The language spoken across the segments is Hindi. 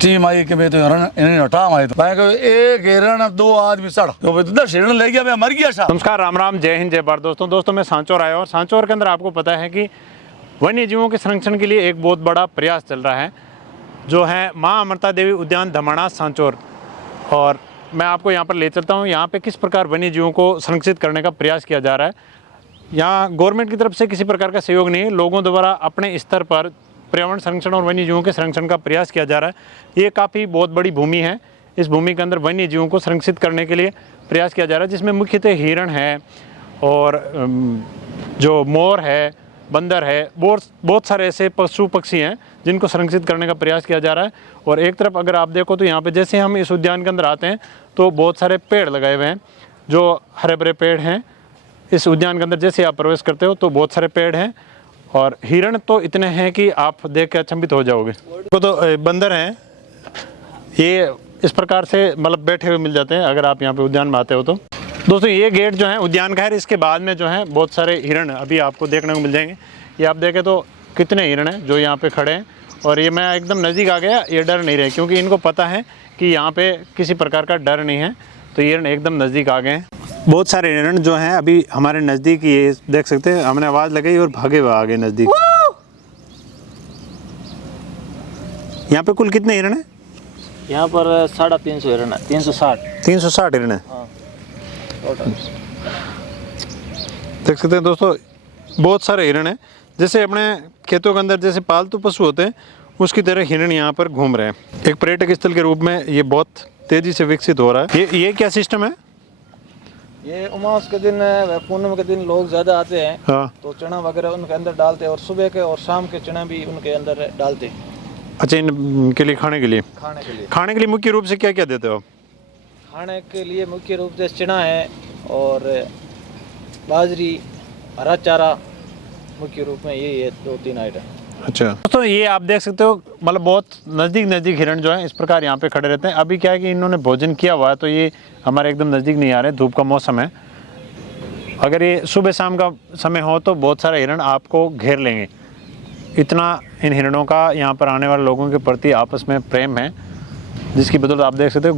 टीम आई कि मैं तो इन्हें हटा आए तो मैं कहो एक हिरण 2 आदमी सड़ तो 10 हिरण ले गया, मैं मर गया साहब। नमस्कार, राम राम, जय हिंद, जय भारत। दोस्तों मैं सांचौर आया और सांचौर के अंदर आपको पता है कि वन्य जीवों के संरक्षण के लिए एक बहुत बड़ा प्रयास चल रहा है, जो है माँ अमृता देवी उद्यान धमाणा सांचौर। और मैं आपको यहाँ पर ले चलता हूँ, यहाँ पे किस प्रकार वन्य जीवों को संरक्षित करने का प्रयास किया जा रहा है। यहाँ गवर्नमेंट की तरफ से किसी प्रकार का सहयोग नहीं है, लोगों द्वारा अपने स्तर पर पर्यावरण संरक्षण और वन्य जीवों के संरक्षण का प्रयास किया जा रहा है। ये काफ़ी बहुत बड़ी भूमि है, इस भूमि के अंदर वन्य जीवों को संरक्षित करने के लिए प्रयास किया जा रहा है, जिसमें मुख्यतः हिरण है और जो मोर है, बंदर है, बहुत सारे ऐसे पशु पक्षी हैं जिनको संरक्षित करने का प्रयास किया जा रहा है। और एक तरफ अगर आप देखो तो यहाँ पे जैसे हम इस उद्यान के अंदर आते हैं तो बहुत सारे पेड़ लगाए हुए हैं, जो हरे भरे पेड़ हैं। इस उद्यान के अंदर जैसे आप प्रवेश करते हो तो बहुत सारे पेड़ हैं और हिरण तो इतने हैं कि आप देख के अचंभित हो जाओगे। तो बंदर हैं, ये इस प्रकार से मतलब बैठे हुए मिल जाते हैं अगर आप यहाँ पे उद्यान में आते हो तो। दोस्तों ये गेट जो है उद्यान का है, इसके बाद में जो है बहुत सारे हिरण अभी आपको देखने को मिल जाएंगे। ये आप देखें तो कितने हिरण हैं जो यहाँ पे खड़े हैं। और ये मैं एकदम नज़दीक आ गया, ये डर नहीं रहे क्योंकि इनको पता है कि यहाँ पे किसी प्रकार का डर नहीं है, तो ये हिरण एकदम नज़दीक आ गए हैं। बहुत सारे हिरण जो हैं अभी हमारे नज़दीक, ये देख सकते हैं, हमने आवाज़ लगाई और भागे हुए आ गए नज़दीक। यहाँ पे कुल कितने हिरण हैं? यहाँ पर 350 हिरण है, 360 हिरण है। हाँ। देख सकते हैं दोस्तों, बहुत सारे हिरण हैं। जैसे अपने खेतों के अंदर जैसे पालतू पशु होते हैं उसकी तरह हिरण यहाँ पर घूम रहे हैं। एक पर्यटक स्थल के रूप में ये बहुत तेज़ी से विकसित हो रहा है। ये क्या सिस्टम है? ये उमास के दिन, पूनम के दिन लोग ज़्यादा आते हैं। हाँ। तो चना वगैरह उनके अंदर डालते हैं और सुबह के और शाम के चना भी उनके अंदर डालते हैं। अच्छा, इनके लिए खाने के लिए खाने के लिए मुख्य रूप से क्या क्या देते हो? खाने के लिए मुख्य रूप से चना है और बाजरी, हरा चारा, मुख्य रूप में यही है 2-3 आइटम। अच्छा दोस्तों, ये आप देख सकते हो मतलब बहुत नज़दीक हिरण जो है इस प्रकार यहाँ पे खड़े रहते हैं। अभी क्या है कि इन्होंने भोजन किया हुआ है तो ये हमारे एकदम नज़दीक नहीं आ रहे, धूप का मौसम है। अगर ये सुबह शाम का समय हो तो बहुत सारे हिरण आपको घेर लेंगे। इतना इन हिरणों का यहाँ पर आने वाले लोगों के प्रति आपस में प्रेम है, जिसकी बदौलत आप देख सकते हो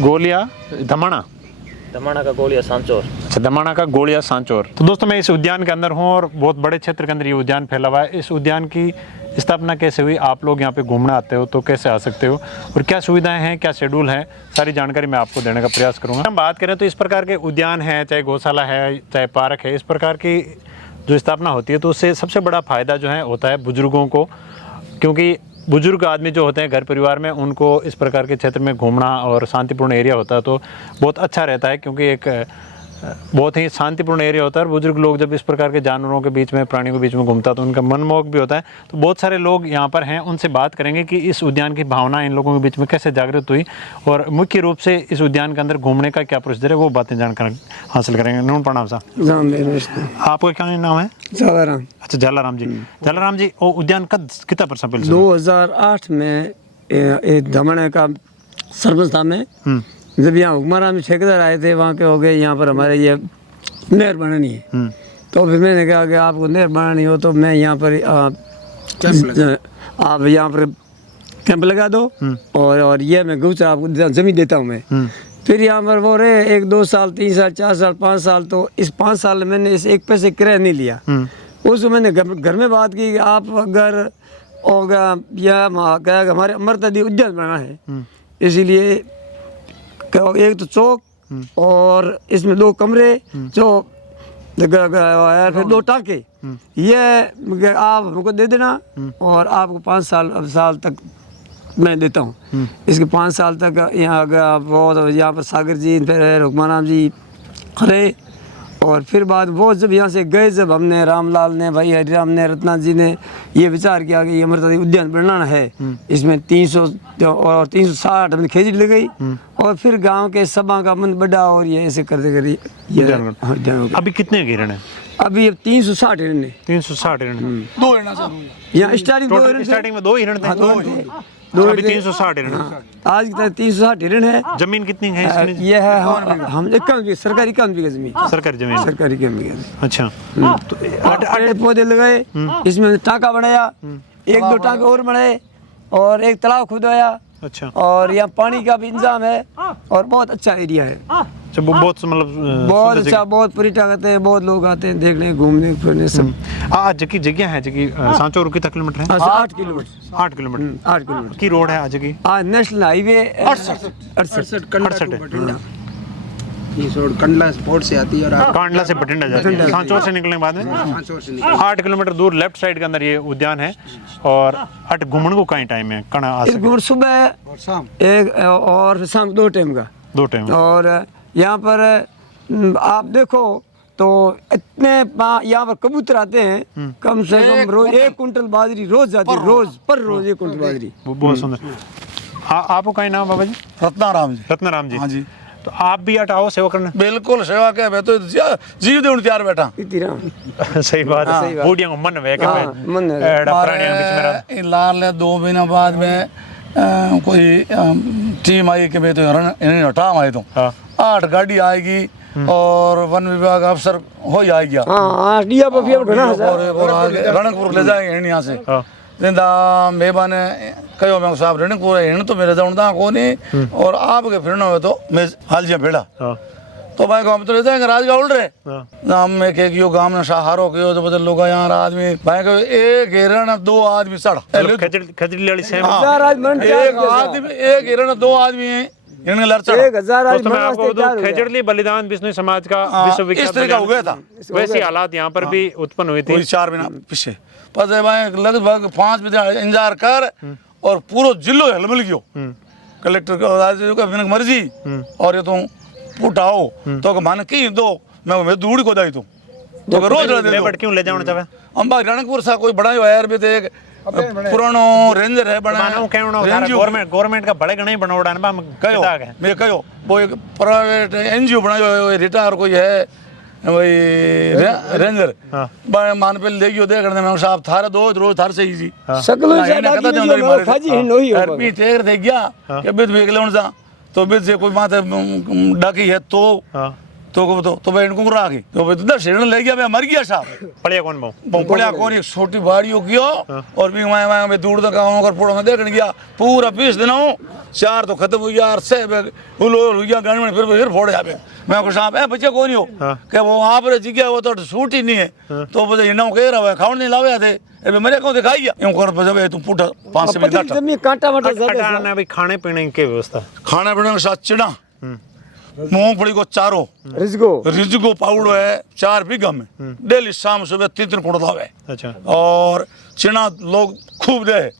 गोलिया धमाणा का गोलिया सांचौर। अच्छा, धमाणा का गोलिया सांचौर। तो दोस्तों मैं इस उद्यान के अंदर हूँ और बहुत बड़े क्षेत्र के अंदर ये उद्यान फैला हुआ है। इस उद्यान की स्थापना कैसे हुई, आप लोग यहाँ पे घूमने आते हो तो कैसे आ सकते हो और क्या सुविधाएं हैं, क्या शेड्यूल है, सारी जानकारी मैं आपको देने का प्रयास करूँगा। हम बात करें तो इस प्रकार के उद्यान है, चाहे गौशाला है, चाहे पार्क है, इस प्रकार की जो स्थापना होती है तो उससे सबसे बड़ा फायदा जो है होता है बुजुर्गों को, क्योंकि बुजुर्ग आदमी जो होते हैं घर परिवार में, उनको इस प्रकार के क्षेत्र में घूमना और शांतिपूर्ण एरिया होता है तो बहुत अच्छा रहता है, क्योंकि एक बहुत ही शांतिपूर्ण एरिया होता है। और बुजुर्ग लोग जब इस प्रकार के जानवरों के बीच में, प्राणियों के बीच में घूमता है तो उनका मनमोहक भी होता है। तो बहुत सारे लोग यहाँ पर हैं, उनसे बात करेंगे कि इस उद्यान की भावना इन लोगों के बीच में कैसे जागृत हुई और मुख्य रूप से इस उद्यान के अंदर घूमने का क्या प्रोसीजर है, वो बातें जानकर हासिल करेंगे। नमन प्रणाम साहब, आपका क्या नाम है? जालाराम। अच्छा, जालाराम जी। जालाराम जी, वो उद्यान का कितना वर्ष पहले? 2008 में धमाणा का सरपंच था मैं, जब यहाँ हुक्मरान में ठेकेदार आए थे, वहाँ के हो गए यहाँ पर हमारे ये नहर बनानी है। तो फिर मैंने कहा कि आपको नहर बनानी हो तो मैं यहाँ पर आप यहाँ पर कैंप लगा दो और ये मैं गौचर आपको ज़मीन देता हूँ मैं। फिर यहाँ पर वो रहे 1-2 साल, 3 साल, 4 साल, 5 साल। तो इस 5 साल में मैंने इस 1 पैसे किराया नहीं लिया। उसको मैंने घर में बात की कि आप अगर होगा या हमारे अमृता देवी उद्यान बनाना है, इसीलिए एक तो चौक और इसमें 2 कमरे जो फिर 2 टाँके, ये आप हमको दे देना और आपको 5 साल तक मैं देता हूँ। इसके 5 साल तक यहाँ वो यहाँ पर सागर जी, फिर हुक्मरान जी खड़े। और फिर बाद वो जब यहाँ से गए, जब हमने रामलाल ने, भाई हरिराम ने, रत्ना जी ने ये विचार किया कि ये अमृता देवी उद्यान बनाना है, इसमें 300 और 360 हमने खेजी लगाई और फिर गांव के सभा का मन बढ़ा और ये ऐसे करते करते अभी कितने हिरण है? अभी अब 360 हिरण है। 360 हिरण। 2 हिरण यहाँ स्टार्टिंग में 2 हिरण थे। अभी 360 हिरण। आज की तरह 360 हिरण है। जमीन कितनी है इसमें? ये है हम 51 बीघा सरकारी 51 बीघा जमीन, सरकारी जमीन, सरकारी 51 बीघा। अच्छा, तो पेड़ पौधे लगाए, इसमें टाँका बनाया, 1-2 टाँके और बनाए और एक तालाब खुदवाया अच्छा और यहाँ पानी का भी इंतजाम है और बहुत अच्छा एरिया है, अच्छा, वो बहुत मतलब बहुत अच्छा, बहुत पर्यटक आते हैं, बहुत लोग आते हैं देखने घूमने फिरने सब। आज की जगह है जगह सांचौर कितना किलोमीटर है? 8 किलोमीटर 8 किलोमीटर 8 किलोमीटर की रोड है आज की? आज नेशनल हाईवे 68 है। ये रोड कंडला स्पोर्ट से आती है और आप कांडला से बठिंडा जाती है, सांचौर से निकलने के बाद में सांचौर से निकल 8 किलोमीटर दूर लेफ्ट साइड के अंदर ये उद्यान है। और अट घूमने को कहीं टाइम है कणा आ इस सके? घूमर सुबह और शाम एक और शाम 2 टाइम का। 2 टाइम। और यहाँ पर आप देखो तो इतने यहाँ पर कबूतर आते हैं, कम से कम रोज 1 कुंटल बाजरी रोज जाती है, रोज 1 कुंटल बाजरी। बहुत सुंदर। आपको कहीं नाम बाबा जी? रत्नाराम जी। रत्नाराम जी। हाँ जी, तो आप भी अट आओ सेवा करने। बिल्कुल सेवा के मैं तो जीव देने तैयार बैठा। सही बात है, सही बात। बूढ़िया को मन है हाँ, मन है। प्राणियों के बीच में रह। इन लाल 2 महीना बाद में कोई टीम आई कि मैं तो इन्हें हटाम आए तो हाँ 8 गाड़ी आएगी और वन विभाग अफसर हो ही आएगा हाँ डिया बफिया घना और आगे रणकपुर ले जाएंगे इन यहाँ से हाँ जिंदा मेहमान कहो मैं साहब रणकपुर हिण तो मेरे जाऊँ को नहीं और आपके फिरना हो तो मैं हाल भेड़ा हाँ तो भाई को हम तो ले जाएंगे राजगा उड़ रहे हाँ। नाम में के यो गांव ने सहारो कियो तो बदल लोग यहाँ आदमी भाई को एक हिरण 2 आदमी सड़ खजड़ी वाली सेम। एक हिरण 2 आदमी है इनके लड़ चढ़ा 1000 आज दोस्तों मैं आपको बता खजड़ली बलिदान बिश्नोई समाज का विश्वविख्यात इस तरह का हो गया था। वैसी हालात यहाँ पर भी उत्पन्न हुई थी। कोई 4 महीना पीछे पता है भाई लगभग 5 बजे इंतजार कर और पूरा जिलो हिलमिल गयो कलेक्टर का मर्जी और ये तुम उठाओ तो मान की दो मैं दूड़ी को दाई तू तो रोज लेबट क्यों ले जाना चाहे? अंबा रणकपुर सा कोई बड़ा यार भी देख पुरानो रेंजर है बड़ा मानो कहनो गवर्नमेंट का बड़े गणे बनोड़ा ना कहो मैं कहो वो एक प्राइवेट एनजीओ बनायो रिटायर कोई है वही रेंजर मान पे ले गयो देख मैं साहब थारे दो रोज थार से ही जी सकलो से डाकी फाजी हिन होई यार पी टेर दे गया के बिद वेग लेवन जा तो बिद से कोई माथे डाकी है तो भाई इनको करा गई तो भाई 10 हिरण ले गया मैं मर गया साहब पड़िया कौन बहु पड़िया कौन एक छोटी बाड़ियों कियो और भी मैं दूर तक आऊँ कर पुड़ा में देखने गया पूरा 20 दिन हूँ 4 तो खत्म हो गया 6 हो गया गाड़ी में फिर फोड़ जाए मैं को साहब बच्चे कौन हो कि वो आप जी गया वो तो सूट ही नहीं है तो बजे इन्ना कह रहा है खावन नहीं लावे थे मेरे को दिखाई गया यूं कर बजे तुम पुटा 5 मिनट जमी कांटा वाटा ज्यादा ना भाई खाने पीने की व्यवस्था खाने पीने के साथ चिड़ा मूंगफली को चारो रिजगो पाउडो है 4 बीघा में डेली शाम सुबह 3 कुंटल लावे। अच्छा। और चिना लोग खूब दे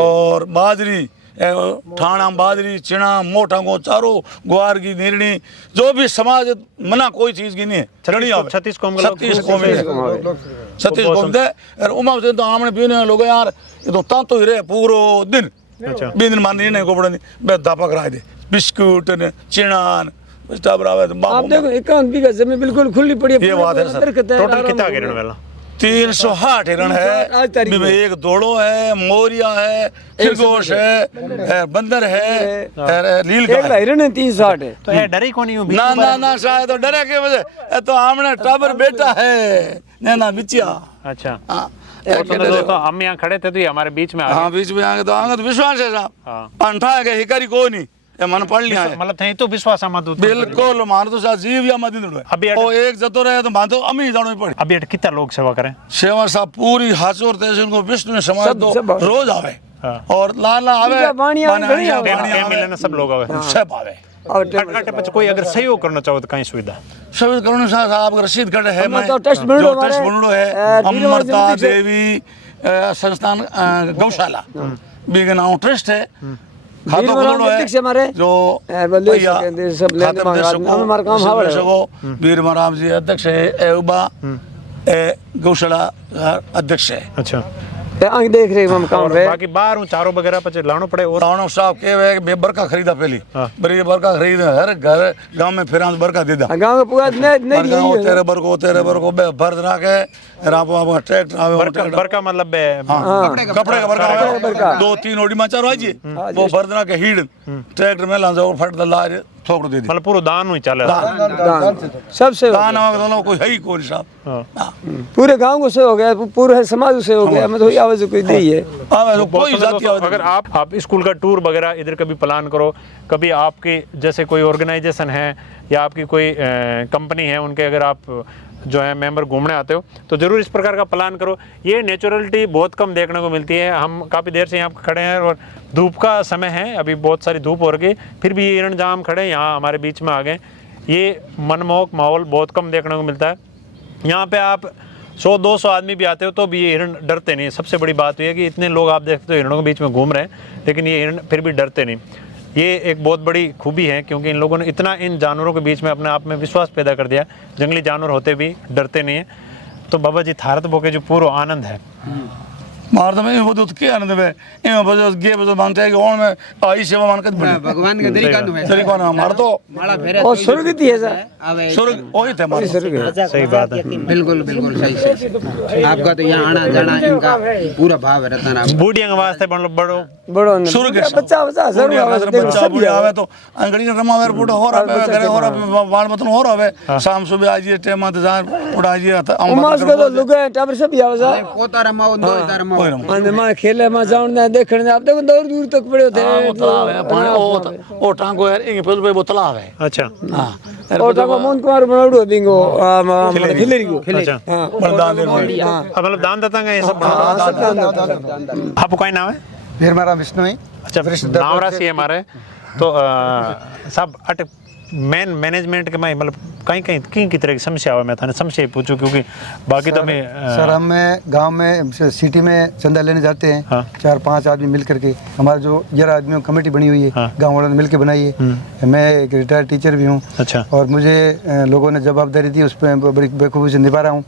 और बाजरी ठाणा बाजरी चिना मोटा को चारो ग्वार की निर्णी जो भी समाज मना कोई चीज की नहीं है 36 कौम दे और उमा से तो आमने पीने लोग यार ये तो तांतो ही रहे पूरो दिन। अच्छा। 20 दिन मान नहीं को पड़ा नहीं दापा करा दे बिस्कुट चिनान आप देखो 51 बीघा जमीन बिल्कुल खुली पड़ी है। ये बात है सर। टोटल कितना हिरण वाला? 360 हिरण है, एक दोड़ो है, मोरिया है, खरगोश है, बंदर है, लील का है। हिरण है 360 है। तो ये डरे कौन नहीं? ना शायद तो डरे के वजह तो हमने टाबर बेटा है ना बिचिया। अच्छा दोस्तों हम यहाँ खड़े थे तो ये हमारे बीच में हाँ बीच में आगे तो विश्वास है साहब अंठा है हिकारी को नहीं ये मन पढ़ लिया है मतलब थे तो विश्वास मत बिल्कुल मान तो साहब जीव या मत अभी वो एक जतो रहे तो मान तो अमी जानो पड़े। अभी कितना लोग सेवा करें? सेवा साहब पूरी हाचोर तहसील को विष्णु समाज दो रोज आवे और लाला आवे मिलने सब लोग आवे सब आवे और कोई अगर सहयोग करना चाहो तो कहीं सुविधा सहयोग करने साथ आप रसीद कार्ड है मैं तो टेस्ट बनड़ो है अमृता देवी संस्थान गौशाला बिगनाऊ ट्रस्ट है खातो खुलड़ो है जो वीर महाराज जी अध्यक्ष है एउबा गौशाला अध्यक्ष है। अच्छा आंख देख रहे हम काम है बाकी बाहर चारों वगैरह पे लानो पड़े और लानो साहब के वे बे बरका खरीदा पहली बरी बरका खरीद हर घर गांव में फिर बरका देदा गांव में पूरा नहीं तेरे बरको बे भर दना के रापो आप ट्रैक्टर आवे बरका मतलब कपड़े का बरका 2-3 ओडी में चारो आजी वो भर दना के हीड ट्रैक्टर में ला जाओ फट ला थोक दे दी मतलब पूरा दान हुई चल दान सबसे हो दान मतलब कोई है ही कोई साहब हाँ। पूरे गांव को से हो गया, पूरे समाज से हो गया, मतलब आवाज कोई नहीं है। आवे तो कोई जाति आवे अगर आप स्कूल का टूर वगैरह इधर कभी प्लान करो, कभी आपके जैसे कोई ऑर्गेनाइजेशन है या आपकी कोई कंपनी है, उनके अगर आप जो है मेंबर घूमने आते हो तो ज़रूर इस प्रकार का प्लान करो। ये नेचुरलिटी बहुत कम देखने को मिलती है। हम काफ़ी देर से यहाँ खड़े हैं और धूप का समय है, अभी बहुत सारी धूप हो रही, फिर भी ये हिरण जहाँ हम खड़े हैं यहाँ हमारे बीच में आ गए। ये मनमोहक माहौल बहुत कम देखने को मिलता है। यहाँ पे आप 100-200 आदमी भी आते हो तो भी ये हिरण डरते नहीं। सबसे बड़ी बात ये है कि इतने लोग आप देखते हो हिरणों के बीच में घूम रहे हैं, लेकिन ये हिरण फिर भी डरते नहीं। ये एक बहुत बड़ी खूबी है क्योंकि इन लोगों ने इतना इन जानवरों के बीच में अपने आप में विश्वास पैदा कर दिया। जंगली जानवर होते भी डरते नहीं है। तो बाबा जी थारत बोके जो पूरा आनंद है मार में वो तो के आनंद में इन बजो गे बजो मानते हैं कि और में आई सेवा मान के बने भगवान के तरीका है तरीका ना मार तो माला फेरे और स्वर्ग थी है सर, आवे स्वर्ग वही थे मार स्वर्ग है। सही बात है। बिल्कुल बिल्कुल सही आपका तो यहाँ आना जाना इनका पूरा भाव रहता ना। बूढ़िया के वास्ते मतलब बड़ो बड़ो ने स्वर्ग है बच्चा बच्चा जरूर आवाज बच्चा बुढ़ा आवे तो अंगड़ी ने रमा वेर बूढ़ा हो रहा है करे हो रहा बाण मतन हो रहा है शाम सुबह आज ये टाइम इंतजार बुढ़ा जी उमास को तो लुगे टाबर सब आवाज पोता रमाओ दो रमाओ आने मां खेले मां जाने देखने आप देखो दूर दूर तक पड़े होते वो तालाब है पानी ओ टांगो यार इंगे पे वो तालाब है अच्छा हां और तको मोहन कुमार बनाउडो बिंगो खिलरी को अच्छा हां बरदान दे मतलब दान देता है ये सब बना। आपको कोई नाम है? फिर हमारा विष्णु है अच्छा नाम राशि है हमारे तो सब अट मेन मैनेजमेंट के मैं मतलब कहीं कहीं की तरह की समस्या हुआ मैं थाने समस्या पूछूं क्योंकि बाकी तो मैं सर हम गांव में सिटी में चंदा लेने जाते हैं। हाँ। 4-5 आदमी मिल करके हमारा जो 11 आदमियों की कमेटी बनी हुई है। हाँ। गांव वालों ने मिल के बनाई है। मैं एक रिटायर्ड टीचर भी हूँ। अच्छा और मुझे लोगों ने जवाबदारी दी उस पर बड़ी बेखूबी से निभा रहा हूँ।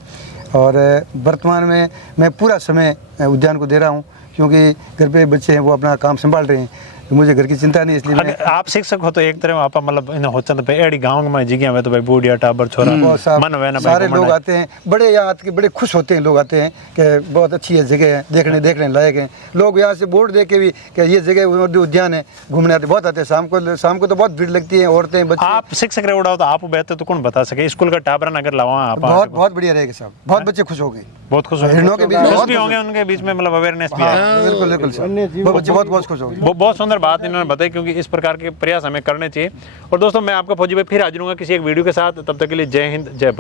और वर्तमान में मैं पूरा समय उद्यान को दे रहा हूँ क्योंकि घर पे बच्चे हैं वो अपना काम संभाल रहे हैं, तो मुझे घर की चिंता नहीं, इसलिए अगर आप शिक्षक हो तो एक तरह आप मतलब इन होता तो भाई एडी गांव में जिगिया में तो भाई बूढ़िया टाबर छोरा मन वे ना सारे लोग आते हैं, बड़े यहाँ आके बड़े खुश होते हैं। लोग आते हैं कि बहुत अच्छी है जगह है, देखने लायक है। लोग यहाँ से बोर्ड देख के भी कि ये जगह उद्यान है, घूमने आते बहुत आते हैं। शाम को तो बहुत भीड़ लगती है, औरतें बच्चे। आप शिक्षक रहे उड़ाओ तो आप बेहतर तो कौन बता सके स्कूल का टाबरन अगर लावा आप बहुत बढ़िया रहेगा साहब, बहुत बच्चे खुश हो गए, बहुत खुश हिरणों के बीच में खुश बहुत भी होंगे, उनके बीच में मतलब अवेयरनेस भी है। बिल्कुल बिल्कुल सर, बच्चे बहुत खुश हो गए। बहुत सुंदर बात इन्होंने बताई क्योंकि इस प्रकार के प्रयास हमें करने चाहिए। और दोस्तों मैं आपका फौजी भाई फिर हाजिर हूँगा किसी एक वीडियो के साथ, तब तक के लिए जय हिंद जय भारत।